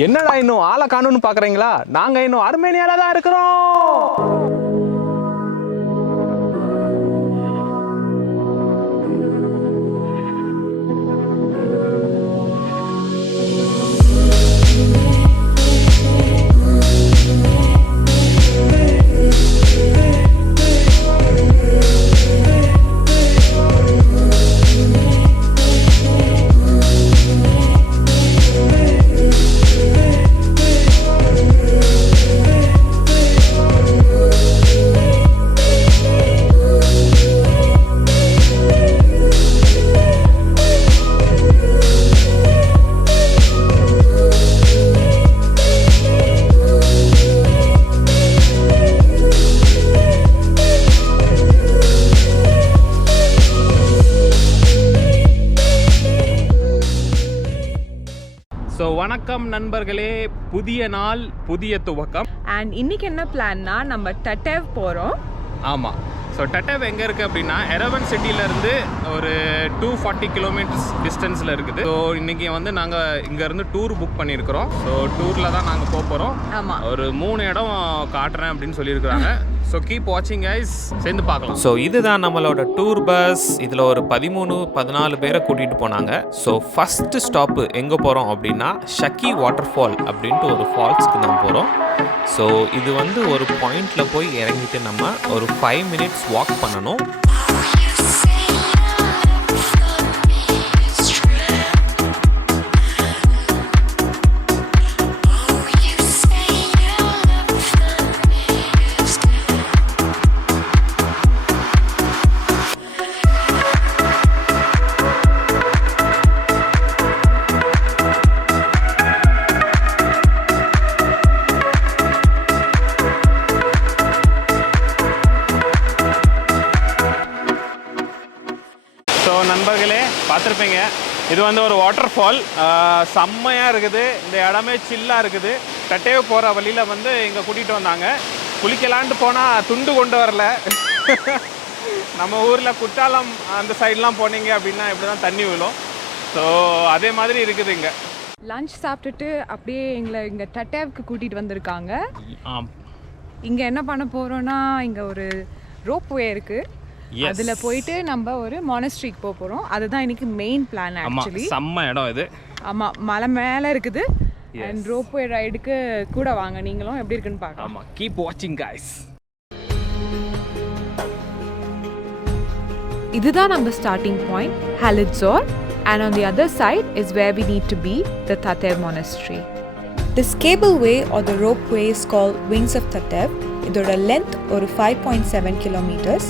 என்னடா இன்னும் ஆளை காணும்னு பார்க்குறீங்களா? நாங்கள் இன்னும் அர்மேனியாவில் தான் இருக்கிறோம். ஸோ வணக்கம் நண்பர்களே, புதிய நாள் புதிய துவக்கம். அண்ட் இன்னைக்கு என்ன பிளான்னா, நம்ம டட்டேவ் போகிறோம். ஆமாம். ஸோ டட்டேவ் எங்கே இருக்குது அப்படின்னா, எரவன் சிட்டியிலேருந்து ஒரு 240 கிலோமீட்டர்ஸ் டிஸ்டன்ஸில் இருக்குது. ஸோ இன்றைக்கி வந்து நாங்கள் இங்கேருந்து டூர் புக் பண்ணியிருக்கிறோம். ஸோ டூரில் தான் நாங்கள் போக போகிறோம். ஆமாம், ஒரு 3 இடம் காட்டுறேன் அப்படின்னு சொல்லியிருக்கிறாங்க. ஸோ கீப் வாட்சிங் கைஸ், சேர்ந்து பார்க்கலாம். ஸோ இதுதான் நம்மளோட டூர் பஸ். இதில் ஒரு 13-14 பேரை கூட்டிகிட்டு போனாங்க. ஸோ ஃபஸ்ட்டு ஸ்டாப்பு எங்கே போகிறோம் அப்படின்னா, ஷக்கி வாட்டர் ஃபால் அப்படின்ட்டு ஒரு ஃபால்ஸ்க்கு தான் போகிறோம். ஸோ இது வந்து ஒரு பாயிண்டில் போய் இறங்கிட்டு நம்ம ஒரு 5 மினிட்ஸ் வாக் பண்ணணும். ஸோ நண்பர்களே, பார்த்துருப்பீங்க, இது வந்து ஒரு வாட்டர் ஃபால். செம்மையாக இருக்குது. இந்த இடமே சில்லாக இருக்குது. டட்டேவ் போகிற வழியில் வந்து இங்கே கூட்டிகிட்டு வந்தாங்க. குளிக்கலான்ட்டு போனால் துண்டு கொண்டு வரல. நம்ம ஊரில் குற்றாலம் அந்த சைட்லாம் போனீங்க அப்படின்னா இப்படி தான் தண்ணி விழும். ஸோ அதே மாதிரி இருக்குது இங்கே. லஞ்ச் சாப்பிட்டுட்டு அப்படியே எங்களை இங்கே டட்டேவுக்கு கூட்டிகிட்டு வந்திருக்காங்க. ஆம். இங்கே என்ன பண்ண போகிறோன்னா, இங்கே ஒரு ரோப்வே இருக்குது. அதில் போயிட்டு நம்ம ஒரு மானஸ்ட்ரிக்கு போக போகிறோம். அதுதான் இன்னைக்கு மெயின் பிளான். ஆக்சுவலி செம்ம இடம் இது. ஆமாம், மலை மேலே இருக்குது. அண்ட் ரோப்வே ரைடுக்கு கூட வாங்க, நீங்களும் எப்படி இருக்குன்னு பார்க்கலாம். ஆமாம், கீப் வாட்சிங் கைஸ். இதுதான் நம்ம starting point, Halidzor, and on the other side is where we need to be, the Tatev Monastery. This cableway or the ropeway is called Wings of Tatev. இதோட length ஒரு 5.7 kilometers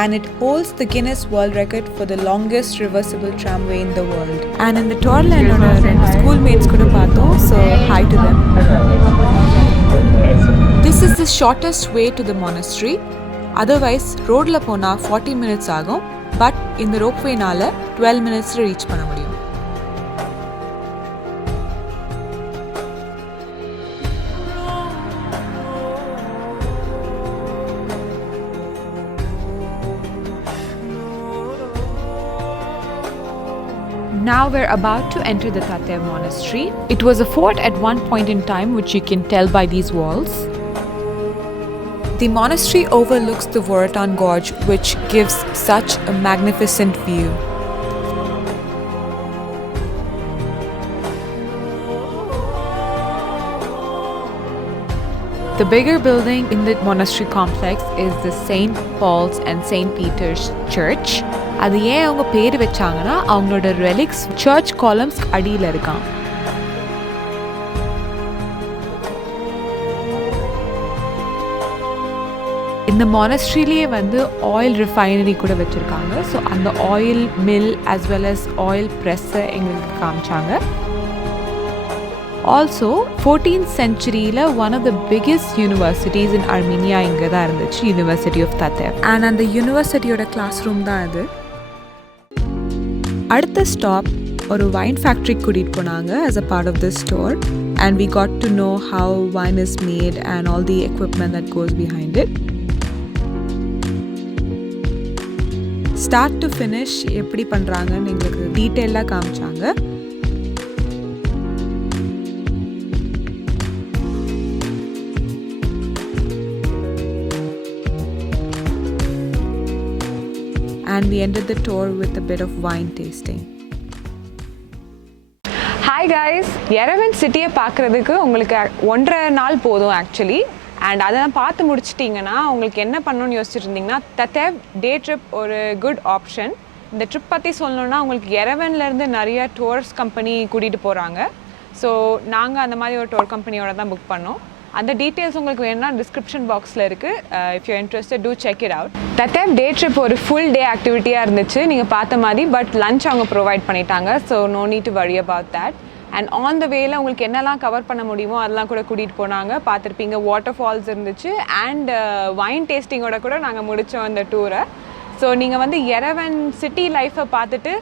and it holds the Guinness World Record for the longest reversible tramway in the world. And in the tourல என்னோட 2 schoolmates கூட பார்த்தோம், so hi to them. This is the shortest way to the monastery. Otherwise ரோட்ல போனா 40 minutes ஆகும், but இந்த ropewayனால 12 minutesல ரீச் பண்ண முடியும். Now we're about to enter the Tatev Monastery. It was a fort at one point in time, which you can tell by these walls. The monastery overlooks the Voratan Gorge, which gives such a magnificent view. The bigger building in the monastery complex is the St. Paul's and St. Peter's Church. அது ஏன் அவங்க பேர் வச்சாங்கன்னா, அவங்களோட relics search columns அடியில் இருக்கான். இந்த மானஸ்ட்ரிலேயே வந்து ஆயில் ரிஃபைனரி கூட வச்சுருக்காங்க. ஸோ அந்த oil mill as well as oil ப்ரெஸ்ஸை எங்களுக்கு காமிச்சாங்க. ஆல்சோ 14th centuryல one of the biggest universities in Armenia இங்கே தான் இருந்துச்சு, University of Tatev. அண்ட் அந்த யூனிவர்சிட்டியோட கிளாஸ் ரூம் தான் அது. அடுத்த ஸ்டாப் ஒரு வைன் ஃபேக்ட்ரி கூட்டிகிட்டு போனாங்க as a part of this tour, and we got to know how wine is made and all the equipment that goes behind it. Start to finish எப்படி பண்ணுறாங்கன்னு எங்களுக்கு டீட்டெயிலாக காமிச்சாங்க. and we ended the tour with a bit of wine tasting. Hi guys, Yerevan சிட்டியை பார்க்குறதுக்கு உங்களுக்கு 1.5 நாள் போதும் ஆக்சுவலி. அண்ட் அதெல்லாம் பார்த்து முடிச்சிட்டிங்கன்னா உங்களுக்கு என்ன பண்ணணும்னு யோசிச்சுட்டு இருந்தீங்கன்னா தத்தேவ் டே ட்ரிப் ஒரு குட் ஆப்ஷன். இந்த ட்ரிப் பற்றி சொல்லணுன்னா உங்களுக்கு எரவன்லேருந்து நிறைய டூர்ஸ் கம்பெனி கூட்டிகிட்டு போகிறாங்க. ஸோ நாங்கள் அந்த மாதிரி ஒரு டூர் கம்பெனியோட தான் புக் பண்ணோம். அந்த டீட்டெயில்ஸ் உங்களுக்கு வேணும்னா டிஸ்கிரிப்ஷன் பாக்ஸில் இருக்குது. If you interested to check it out. Tatev day trip ஒரு ஃபுல் டே ஆக்டிவிட்டியாக இருந்துச்சு நீங்கள் பார்த்த மாதிரி. பட் லஞ்ச் அவங்க ப்ரொவைட் பண்ணிட்டாங்க. So no need to worry about that. And on the வேல உங்களுக்கு என்னெல்லாம் கவர் பண்ண முடியுமோ அதெல்லாம் கூட கூட்டிகிட்டு போனாங்க. பார்த்துருப்பீங்க, வாட்டர் ஃபால்ஸ் இருந்துச்சு. அண்ட் வைன் டேஸ்டிங்கோட கூட நாங்கள் முடித்தோம் அந்த டூரை. ஸோ நீங்கள் வந்து எரவன் சிட்டி லைஃப்பை பார்த்துட்டு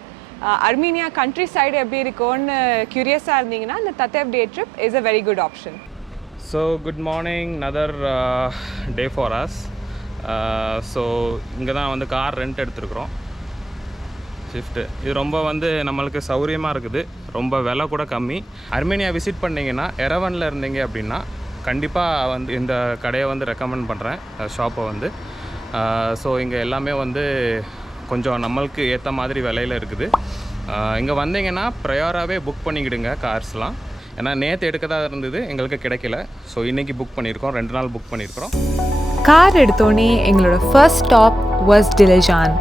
அர்மீனியா கண்ட்ரி சைடு எப்படி இருக்கும்னு க்யூரியஸாக இருந்தீங்கன்னா இந்த Tatev day trip is a very good option. So good morning, another day for us. So இங்கே தான் வந்து கார் ரெண்ட் எடுத்துருக்குறோம், ஷிஃப்ட்டு. இது ரொம்ப வந்து நம்மளுக்கு சௌரியமாக இருக்குது, ரொம்ப விலை கூட கம்மி. அர்மேனியா விசிட் பண்ணிங்கன்னா எரவனில் இருந்தீங்க அப்படின்னா கண்டிப்பாக வந்து இந்த கடையை வந்து ரெக்கமெண்ட் பண்ணுறேன், ஷாப்பை வந்து. ஸோ இங்கே எல்லாமே வந்து கொஞ்சம் நம்மளுக்கு ஏற்ற மாதிரி விலையில் இருக்குது. இங்கே வந்தீங்கன்னா ப்ரையராகவே புக் பண்ணிக்கிடுங்க கார்ஸ்லாம். ஏன்னா நேற்று எடுக்கதாக இருந்தது, எங்களுக்கு கிடைக்கல. ஸோ இன்றைக்கி புக் பண்ணியிருக்கோம், 2 நாள் புக் பண்ணியிருக்கிறோம். கார் எடுத்தோடனே எங்களோட first stop was Dilijan.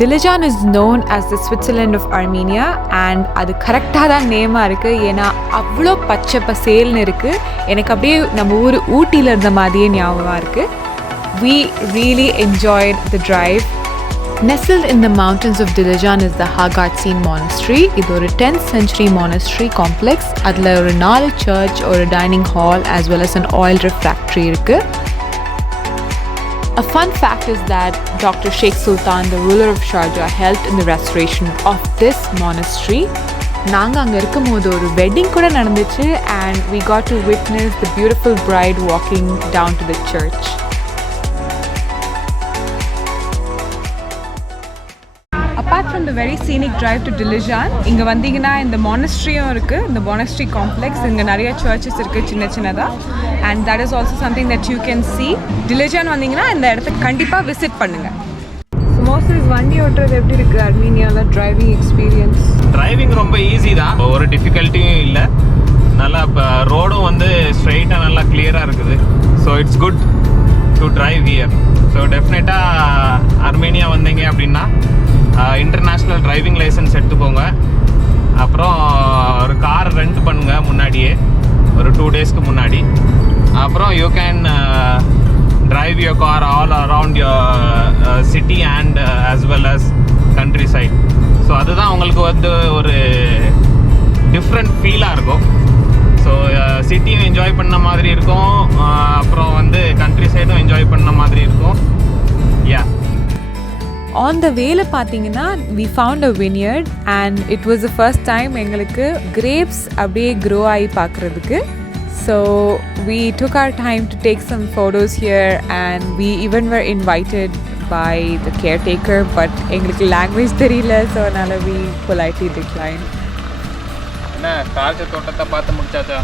Dilijan is known as the Switzerland of Armenia and அது கரெக்டாக தான் நேமாக இருக்குது. ஏன்னா அவ்வளோ பச்சை பசேல்னு இருக்குது. எனக்கு அப்படியே நம்ம ஊர் ஊட்டியில் இருந்த மாதிரியே ஞாபகமாக இருக்குது. We really enjoyed the drive. Nestled in the mountains of Dilijan is the Hagatsin Monastery. இது ஒரு 10th century monastery complex. அதில் ஒரு 4 church, ஒரு dining hall as well as an oil refractory இருக்குது. A fun fact is that Dr. Sheikh Sultan, the ruler of Sharjah, helped in the restoration of this monastery. நாங்கள் அங்கே இருக்கும்போது ஒரு வெட்டிங் கூட நடந்துச்சு and we got to witness the beautiful bride walking down to the church. Apart from the very scenic drive to Dilijan, இங்கே வந்தீங்கன்னா இந்த மானஸ்ட்ரியும் இருக்குது, இந்த மானஸ்ட்ரி காம்ப்ளெக்ஸ். இங்கே நிறைய சர்ச்சஸ் இருக்குது சின்ன சின்னதாக. And that is also something that you can see. Dilijan வந்தீங்கன்னா இந்த இடத்துக்கு கண்டிப்பாக விசிட் பண்ணுங்கள். மோஸ்ட்லி வண்டி ஓட்டுறது எப்படி இருக்குது அர்மீனியாவில் டிரைவிங் எக்ஸ்பீரியன்ஸ்? டிரைவிங் ரொம்ப ஈஸி தான், ஒரு டிஃபிகல்ட்டியும் இல்லை. நல்லா இப்போ ரோடும் வந்து ஸ்ட்ரெயிட்டாக நல்லா கிளியராக இருக்குது. So it's good to drive here. So டெஃபினட்டாக அர்மேனியா வந்தீங்க அப்படின்னா இன்டர்நேஷ்னல் டிரைவிங் லைசன்ஸ் எடுத்துக்கோங்க. அப்புறம் ஒரு கார் ரெண்ட் பண்ணுங்கள் முன்னாடியே, ஒரு 2 டேஸ்க்கு முன்னாடி. அப்புறம் you can drive your car all around your city and as well as countryside. So அதுதான் உங்களுக்கு வந்து ஒரு டிஃப்ரெண்ட் ஃபீலாக இருக்கும். ஸோ சிட்டியும் என்ஜாய் பண்ண மாதிரி இருக்கும், அப்புறம் வந்து கண்ட்ரி சைடும் என்ஜாய் பண்ண மாதிரி இருக்கும். யா, On the வேல பார்த்தீங்கன்னா we found a vineyard and it was the first time எங்களுக்கு grapes அப்படியே grow ஆகி பார்க்குறதுக்கு. So we took our time to take some photos here and we even were invited by the caretaker, but எங்களுக்கு language தெரியல, so அதனால we politely declined. என்ன தாழ்ச்ச தோட்டத்தை பார்த்து முடிச்சாச்சா?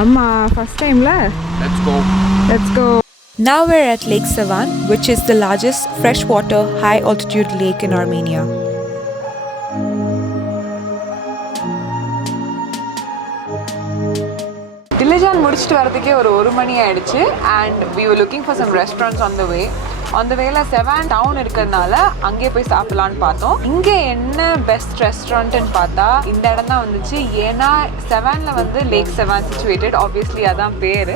ஆமாம், ஃபஸ்ட் டைமில். Let's go. Now we're at Lake Sevan, which is the largest freshwater high altitude lake in Armenia. டிலிஜான் முடிச்சுட்டு வரதுக்கே ஒரு 1 மணி ஆயிடுச்சு. And we were looking for some restaurants on the way. on the வேல செவான் டவுன் இருக்கிறதுனால அங்கேயே போய் சாப்பிடலான்னு பார்த்தோம். இங்கே என்ன பெஸ்ட் ரெஸ்டாரண்ட்னு பார்த்தா இந்த இடம் தான் வந்துச்சு. ஏன்னா செவானில் வந்து லேக் செவான் சிச்சுவேட்டட், ஆப்வியஸ்லி அதான் பேர்.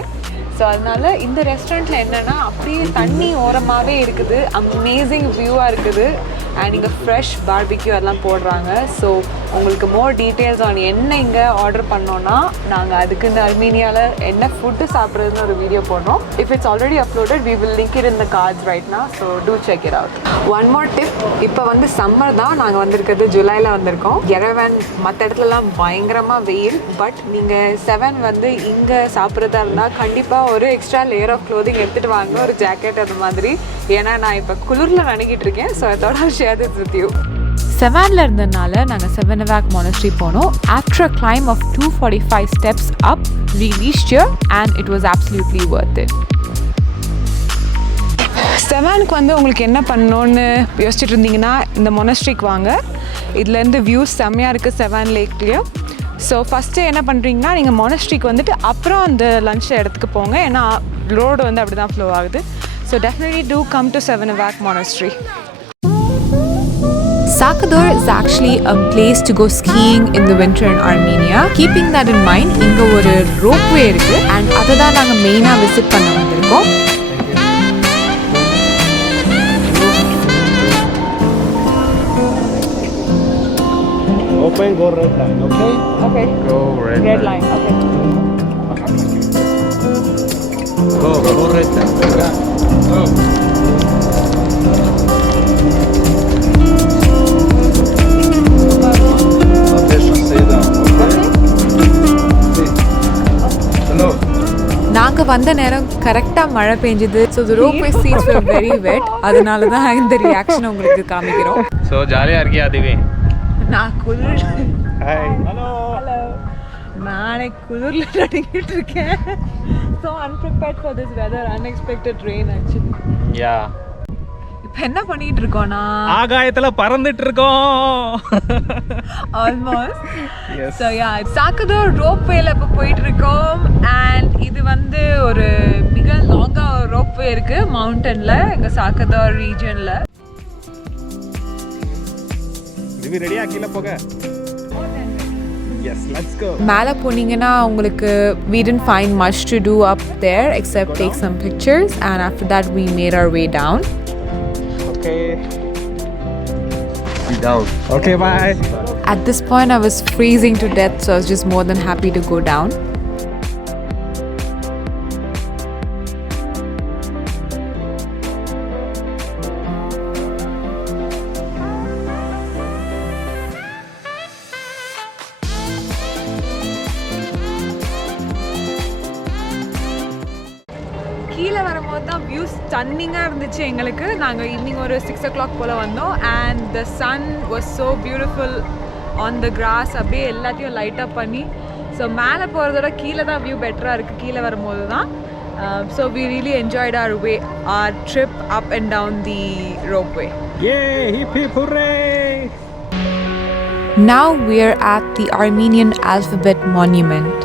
ஸோ அதனால இந்த ரெஸ்டாரண்ட்டில் என்னென்னா அப்படியே தண்ணி ஓரமாகவே இருக்குது, அமேசிங் வியூவாக இருக்குது. அண்ட் இங்கே ஃப்ரெஷ் பார்பிக்யூ அதெல்லாம் போடுறாங்க. ஸோ உங்களுக்கு மோர் டீட்டெயில்ஸ் ஆன் என்ன இங்கே ஆர்டர் பண்ணோன்னா நாங்கள் அதுக்கு இந்த அர்மீனியாவில் என்ன ஃபுட்டு சாப்பிட்றதுன்னு ஒரு வீடியோ போடுறோம். If it's already uploaded we will link it in the cards right now, so do check it out. One more tip, இப்போ வந்து சம்மர் தான், நாங்கள் வந்திருக்கிறது ஜூலையில் வந்திருக்கோம். எரவன் மற்ற இடத்துலலாம் பயங்கரமாக வெயில். பட் நீங்கள் செவன் வந்து இங்கே சாப்பிட்றதா இருந்தால் கண்டிப்பாக ஒரு எக்ஸ்ட்ரா லேயர் ஆஃப் க்ளோதிங் எடுத்துகிட்டு வாங்க, ஒரு ஜாக்கெட் அது மாதிரி. ஏன்னா நான் இப்போ குளிரில் நனைக்கிட்டு இருக்கேன். So I thought I'll share this with you. செவானில் இருந்ததுனால நாங்கள் செவனவாக் மானஸ்ட்ரி போனோம். After a climb of 245 steps up, we reached here and it was absolutely worth it. செவானுக்கு வந்து உங்களுக்கு என்ன பண்ணணுன்னு யோசிச்சுட்டு இருந்தீங்கன்னா இந்த மொனஸ்ட்ரிக்கு வாங்க. இதுலேருந்து வியூஸ் செம்மையாக இருக்குது செவான் லேக்லேயும். ஸோ ஃபஸ்ட்டு என்ன பண்ணுறீங்கன்னா நீங்கள் மொனஸ்ட்ரிக்கு வந்துட்டு அப்புறம் அந்த லன்ச் இடத்துக்கு போங்க. ஏன்னா ரோடு வந்து அப்படி தான் ஃப்ளோ ஆகுது. So definitely do come to Savanavac Monastery. Sakador is actually a place to go skiing in the winter in Armenia. Keeping that in mind, இங்க ஒரு ropeway இருக்கு and அதை தான் நாங்கள் மெயினாக விசிட் பண்ண வந்திருக்கோம். Open, go red line, okay? Okay. Go Red line. Okay. Go red line. Go. நாங்கள் வந்த நேரம் கரெக்டாக மழை பெஞ்சுது. So the ropeway seats were very wet. அதனால தான் இந்த ரியாக்ஷன் உங்களுக்கு காமிக்கிறோம். ஸோ ஜாலியாக இருக்கியா திவி? நான் குளிர். ஹாய். ஹலோ. நானே குளிரில் நடுங்கிட்டு இருக்கேன். So unprepared for this weather, unexpected rain actually. யா. இப்போ என்ன பண்ணிட்டு இருக்கோம்னா ஆகாயத்துல பறந்துட்டு இருக்கோம். ஆல்மோஸ்ட். Yes. ஸோ யா சாக்கதோர் ரோப்வேல இப்போ போயிட்டு இருக்கோம். அண்ட் இது வந்து ஒரு மிக லாங்காக ஒரு ரோப்வே இருக்கு மவுண்டன்ல எங்க சாக்கதோர் ரீஜன்ல. திவி ரெடியா கீழே போக? Yes, let's go. மேலே போனீங்கன்னா உங்களுக்கு we didn't find much to do up there except take some pictures, and after that we made our way down. Okay. Be down. Okay, bye. At this point I was freezing to death, so I was just more than happy to go down. கீழே வரும்போது தான் வியூஸ் ஸ்டன்னிங்காக இருந்துச்சு எங்களுக்கு. நாங்கள் ஈவினிங் ஒரு 6 o'clock போல் வந்தோம். And the sun was so beautiful on the grass. அப்படியே எல்லாத்தையும் லைட்டப் பண்ணி. ஸோ மேலே போகிறதோட கீழே தான் வியூ பெட்டராக இருக்குது கீழே வரும்போது தான். So we really enjoyed our way, our trip up and down the ropeway. Yay, hip hip hooray. Now we are at the Armenian Alphabet Monument.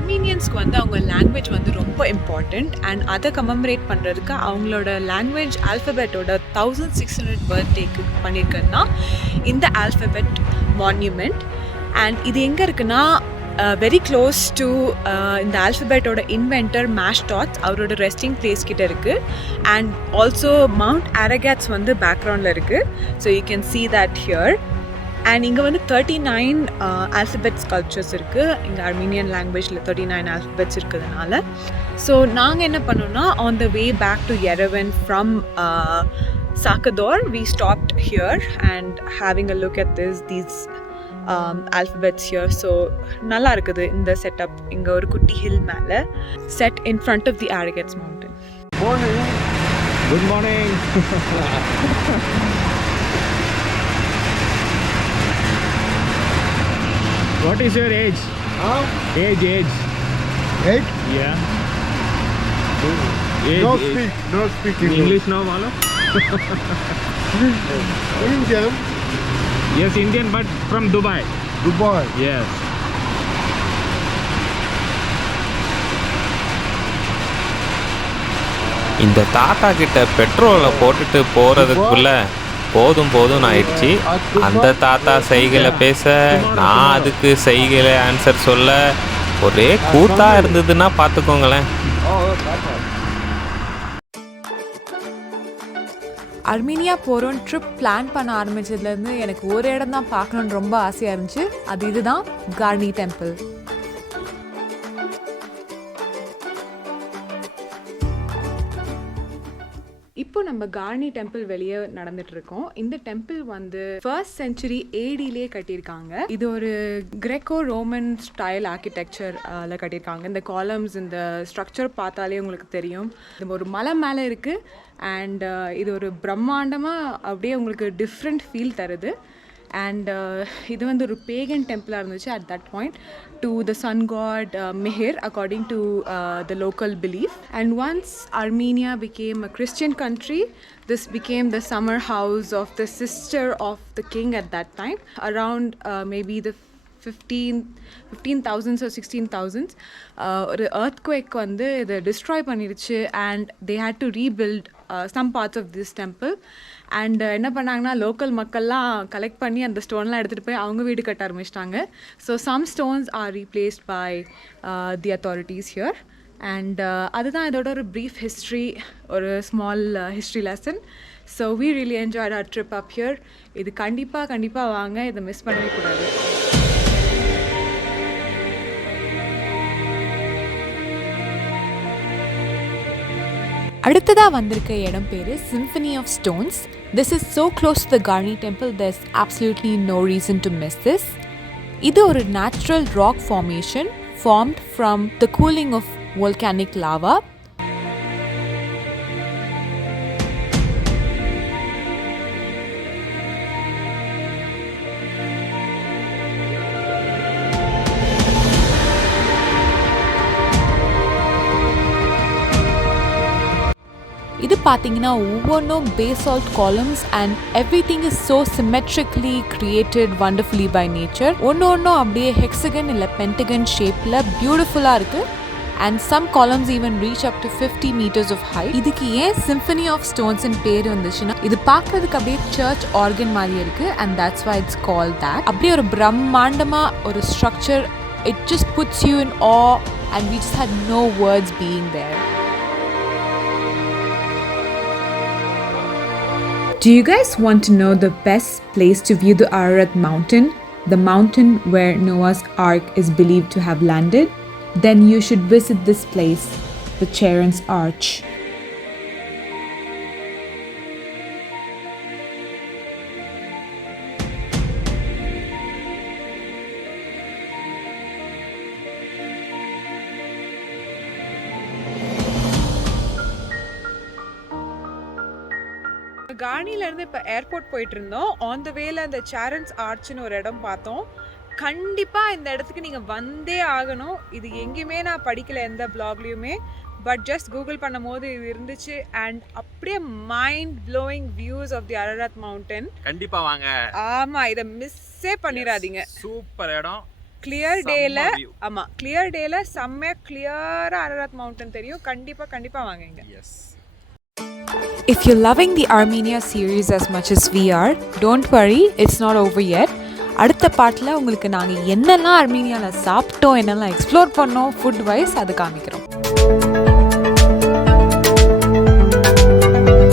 ஆர்மீனியன்ஸ்க்கு வந்து அவங்க லாங்குவேஜ் வந்து ரொம்ப இம்பார்ட்டண்ட். அண்ட் அதை கமெமரேட் பண்ணுறதுக்கு அவங்களோட லாங்குவேஜ் ஆல்ஃபபெட்டோட 1600 பர்த்டேக்கு பண்ணியிருக்கேன்னா இந்த ஆல்ஃபபெட் மான்யூமெண்ட். அண்ட் இது எங்கே இருக்குன்னா வெரி க்ளோஸ் டு இந்த ஆல்ஃபபெட்டோட இன்வென்டர் மேஷ்டாட்ஸ் அவரோட ரெஸ்டிங் பிளேஸ் கிட்ட இருக்குது. அண்ட் ஆல்சோ மவுண்ட் அரகாட்ஸ் வந்து பேக்ரவுண்டில் இருக்குது. So you can see that here. And இங்கே வந்து 39 ஆல்ஃபபெட் ஸ்கல்ப்சர்ஸ் இருக்குது. இங்கே ஆர்மீனியன் லாங்குவேஜில் 39 ஆல்ஃபபெட்ஸ் இருக்கிறதுனால. ஸோ நாங்கள் என்ன பண்ணோன்னா on the way back to Yerevan from Sakador we stopped here and having a look at these alphabets here. So நல்லா இருக்குது இந்த செட்டப். இங்கே ஒரு குட்டி ஹில் மேலே set in front of the Arrogats mountain. Morning. Good morning. What is your age? Huh? Age. Eight? Yeah. Age, No age. speak. No speak English now, Malo? Indian. Yes, Indian, but from Dubai. Dubai. Yes. இந்த தாத்தா கிட்ட பெட்ரோலை போட்டுட்டு போகிறதுக்குள்ள போதும் ஆயிடுச்சு. அந்த தாத்தா செய்களை பேச, நான் அதுக்கு செய்களை ஆன்சர் சொல்ல, ஒரே கூத்தா இருந்ததுன்னா பார்த்துக்கோங்களேன். அர்மீனியா போகிறோம் ட்ரிப் பிளான் பண்ண ஆரம்பிச்சதுலேருந்து எனக்கு ஒரு இடம் தான் பார்க்கணுன்னு ரொம்ப ஆசையாக இருந்துச்சு. அது இதுதான் கார்னி டெம்பிள். இப்போ இப்போ நம்ம கார்னி டெம்பிள் வெளியே நடந்துட்டு இருக்கோம். இந்த டெம்பிள் வந்து 1st century ADலே கட்டியிருக்காங்க. இது ஒரு கிரெக்கோ ரோமன் ஸ்டைல் ஆர்கிடெக்சர்ல கட்டியிருக்காங்க. இந்த காலம்ஸ் இந்த ஸ்ட்ரக்சர் பார்த்தாலே உங்களுக்கு தெரியும். இது ஒரு மலை மேலே இருக்குது அண்ட் இது ஒரு பிரம்மாண்டமாக அப்படியே உங்களுக்கு டிஃப்ரெண்ட் ஃபீல் தருது. And இது வந்து ஒரு பேகன் டெம்பிளாக இருந்துச்சு at that point to the sun god Mihir according to the local belief. And once Armenia became a Christian country, this became the summer house of the sister of the king at that time, around maybe the 15,000s or 16,000s. ஒரு earthquake வந்து இதை destroy பண்ணிடுச்சு and they had to rebuild some parts of this temple. And என்ன பண்ணாங்கன்னா லோக்கல் மக்கள்லாம் கலெக்ட் பண்ணி அந்த ஸ்டோன்லாம் எடுத்துகிட்டு போய் அவங்க வீடு கட்ட ஆரம்பிச்சிட்டாங்க. So some stones are replaced by the authorities here. And அதுதான் இதோட ஒரு ப்ரீஃப் ஹிஸ்ட்ரி, ஒரு small history lesson. So we really enjoyed our trip up here. இது கண்டிப்பாக வாங்க, இதை மிஸ் பண்ணவே கூடாது. அடுத்ததா வந்திருக்க இடம் பேரு Symphony of Stones. This is so close to the Garni temple, there's absolutely no reason to miss this. இது ஒரு natural rock formation formed from the cooling of volcanic lava. இது பார்த்தீங்கன்னா ஒவ்வொன்றும் basalt columns and everything is so symmetrically created wonderfully by nature. ஒன்றும் அப்படியே hexagon இல்லை pentagon ஷேப்பில் பியூட்டிஃபுல்லாக இருக்குது. And some columns even reach up to 50 meters of height. இதுக்கு ஏன் Symphony of Stones ன்னு பேர் வந்துச்சுன்னா இது பார்க்குறதுக்கு அப்படியே சர்ச் ஆர்கன் மாதிரி இருக்குது and that's why it's called that. அப்படியே ஒரு பிரம்மாண்டமாக ஒரு structure. It just puts you in awe and we just had no words being there. Do you guys want to know the best place to view the Ararat mountain? The mountain where Noah's Ark is believed to have landed? Then you should visit this place, the Charon's Arch. கார்னிலேருந்து இப்போ ஏர்போர்ட் போயிட்டு இருந்தோம். On the வேல அந்த சேரன்ஸ் ஆர்ச்னு ஒரு இடம் பார்த்தோம். கண்டிப்பாக இந்த இடத்துக்கு நீங்கள் வந்தே ஆகணும். இது எங்கேயுமே நான் படிக்கல எந்த பிளாக்லேயுமே, பட் ஜஸ்ட் கூகுள் பண்ணும் போது இது இருந்துச்சு. அண்ட் அப்படியே mind blowing views of the Ararat mountain. கண்டிப்பாக வாங்க. ஆமாம், இதை மிஸ்ஸே பண்ணிடாதீங்க. சூப்பர் இடம். கிளியர் டேல, ஆமாம் கிளியர் டேல செம்மையாக கிளியராக அரராத் மவுண்டன் தெரியும். கண்டிப்பாக வாங்க இங்கே. S. If you're loving the Armenia series as much as we are, don't worry, it's not over yet. அடுத்த பார்ட்டில் உங்களுக்கு நாங்கள் என்னெல்லாம் அர்மீனியாவில் சாப்பிட்டோம், என்னெல்லாம் எக்ஸ்ப்ளோர் பண்ணோம் ஃபுட் வைஸ் அது காமிக்கிறோம்.